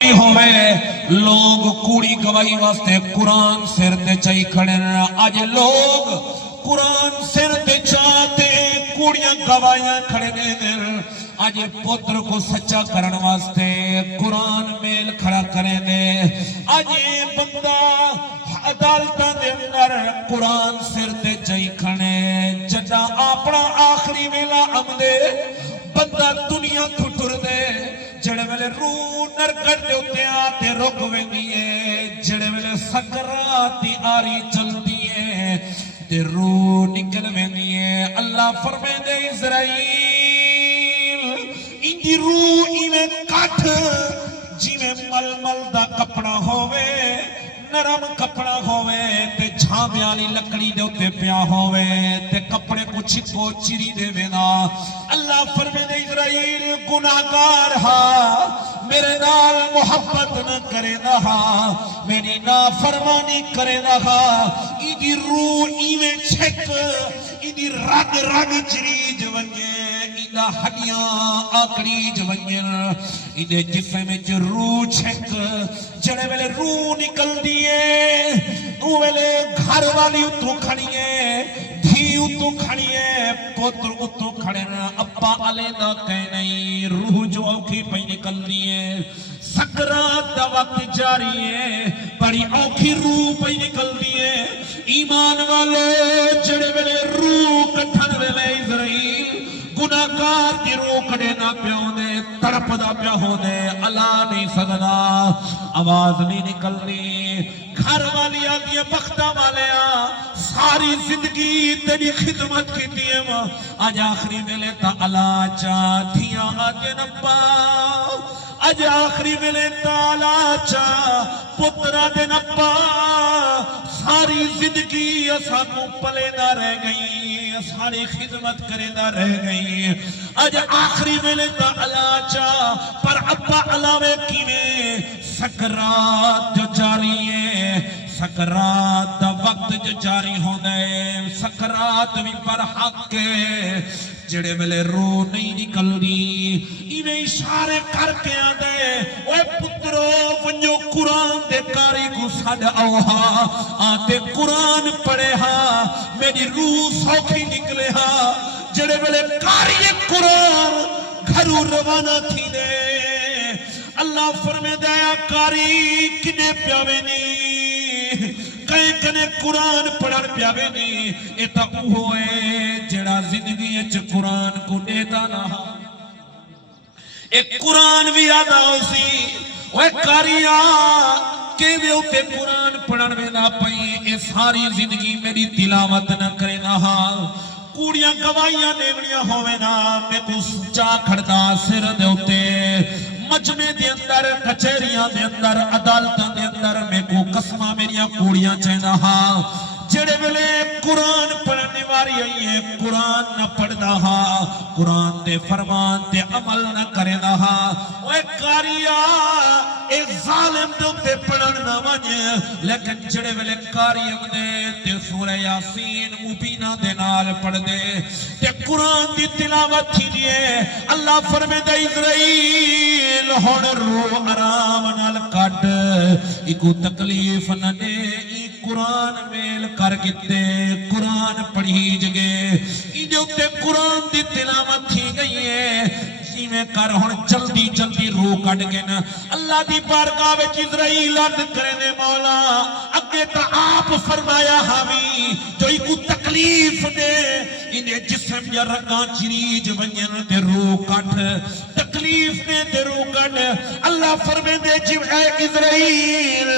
ہوئے لوگ کوڑی گواہی واسطے قرآن سر تے چاہی کھڑے آج لوگ قرآن سر تے چاہتے کوڑیاں گواہیاں کھڑے دیں آج پتر کو سچا کرن واسطے قرآن میل کھڑا کریں دے آج بندہ عدالتہ دے اندر قرآن سر تے چاہی کھڑے جدا اپنا آخری ویلا آمدے بندہ دنیا کھٹر دے جڑے ویلے روح نرکت دے ہوتے آتے رک ویندیے جڑے ویلے سکراتی آری چل دیئے تے روح نکل ویندیے اللہ فرمے دے اسرائیل ان دی روح ایویں کٹھ جیویں مل مل دا کپڑا ہوئے نرم کپڑا ہوئے تے جھامے والی لکڑی دے ہوتے پیا ہوئے تے کپڑے کو چھکو چری دے وینا اللہ فرمے دے اسرائیل گناہگار ہاں میرے نال محبت نہ کرے نہا میری نافرمانی کرے نہا ایدی روح ایویں چھک ایدی رگ رگ چریج ونجے ایدہ ہڈیاں آکڑی جونجن ایدے جسم میں روح چھک جڑے ویلے روح نکل دیئے او ویلے گھر والی اتو کھڑیے دھی اتو کھڑیے پتر اتو کھڑے ابا علیدہ کہہ نہیں روح جو اوکھی پہ نکل دیئے سکرات دا وقت جاری ہے بڑی اوکھی روح پہ نکل دیئے ایمان والے جڑے ویلے روح کٹھن ویلے اسرائیل گناہگار کی روح کڑے نہ پیوں دے تڑپ دا پیوں دے اللہ نہیں سکتا آواز نہیں نکل دی گھر والی آگیا بختہ والے ساری زندگی تیری خدمت کی دیم آج آخری ملے تا اللہ چاہتیاں آگے نپا آج آخری ملے تا اللہ چاہ پترہ دے نپا ساری زندگی اسا کو پلے نہ رہ گئی ساری خدمت کرے نہ رہ گئی آج آخری ملے تا اللہ چاہ پر ابا علاوے کی میں سکرات جو جاری ہے سکرات دا وقت جو جاری ہو دے سکرات بھی پر حق ہے جڑے ملے روح نہیں نکل دی ایویں اشارے کر کے آدھے اوے پترو ونجو قرآن دے کاری کو ساڑ آوہا آتے قرآن پڑھے ہاں میری روح سوکھی نکلے ہاں جڑے ملے کاری قرآن گھرو روانہ تھی دے اللہ فرمے دیا کاری کنے پیاوے نہیں کہیں کنے قرآن پڑھن پیاوے نہیں ایتا ہوئے جڑا زندگی اچھ قرآن کو دیتا نہ ایک قرآن بھی آدھا ہو سی وہ کاریا کہ وہ تے قرآن پڑھن میں نہ پائیں اے ساری زندگی میری تلاوت نہ کرے نہ کوڑیاں گواہیاں نیوڑیاں ہوئے نا میں کو چا کھڑتا سر دے ہوتے مجمع دے اندر کچھریاں دے اندر عدالتاں دے اندر میں کو قسمہ میریاں کوڑیاں چاہنا ہاں جڑے ملے قرآن پڑھنے والی آئی ہے قرآن نہ پڑھنا ہاں قرآن دے فرمان دے عمل نہ کرنا ہاں اوہ کاریا اے ظالم دے پڑھن نہ مانیے لیکن جڑے ملے کاریم دے تے سورہ یاسین مبینہ دے نال پڑھ دے تے قرآن دی تلاوت تھی دیئے اللہ فرمے دے اسرائیل ہون روح آرام نال کٹ ایکو تکلیف نہ دے قرآن میل کر گتے قرآن پڑھی جگے جو تے قرآن دی تلاوت تھی گئی ہے جیویں کر ہون جلدی جلدی روح کٹ گئے نا اللہ دی بارگاہ وچ اسرائیل عرض کرنے مولا اگے تا آپ فرمایا ہمیں جو ایک تکلیف دے انہیں جسم یا رگاں چریج ونجن دے روح کٹ تکلیف دے دے روح کٹ اللہ فرمے دے جو اے اسرائیل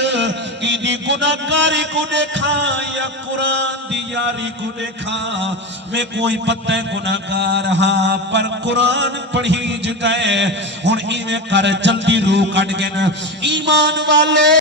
انہیں گناہگاری کو دیکھا یا قرآن دی یاری کو دیکھا میں کوئی پتہ گناہگار ہاں پر قرآن پڑھی جگئے ہن ایویں کر جلدی روح کٹ گئے ایمان والے